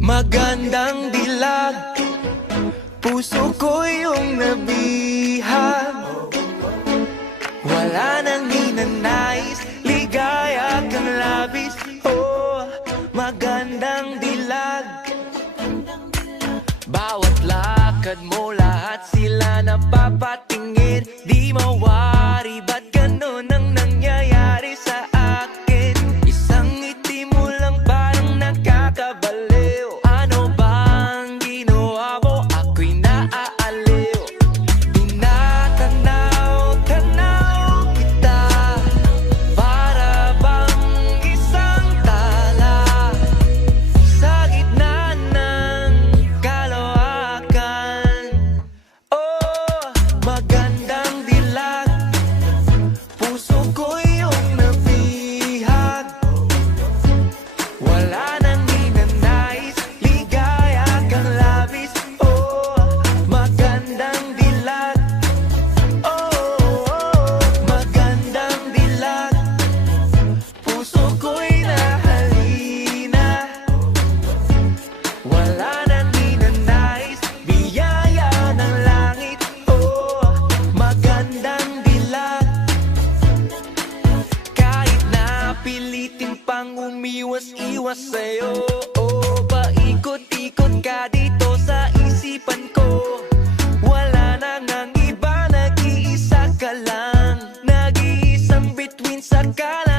Magandang dilag, puso ko yung nabihag. Wala nang ninanais, ligaya kang labis. Oh, magandang dilag. Bawat lakad mo, lahat sila napapatingin. Di mawari, ba't ganun ang nangyayari sa akin? Isang ngiti mo lang parang nakakabaliw. Ano bang ginawa mo? Ako'y naaaliw. Tinatanaw-tanaw kita, para bang isang tala sa gitna ng kalawakan. Oh, magandang dilag, puso ko yung nabihag. Wala nang ninanais, ligaya kang labis. Oh, magandang dilag. Oh, magandang dilag, puso ko'y nahalina. Wala nang ninanais, biyaya ng langit. Oh, magandang dilag. Kahit na pilitin pang umiwas-iwas sa'yo, oh, paikot-ikot ka dito sa isipan ko. Wala nang ang iba, nag-iisa ka lang. Nag-iisang bituin sa kala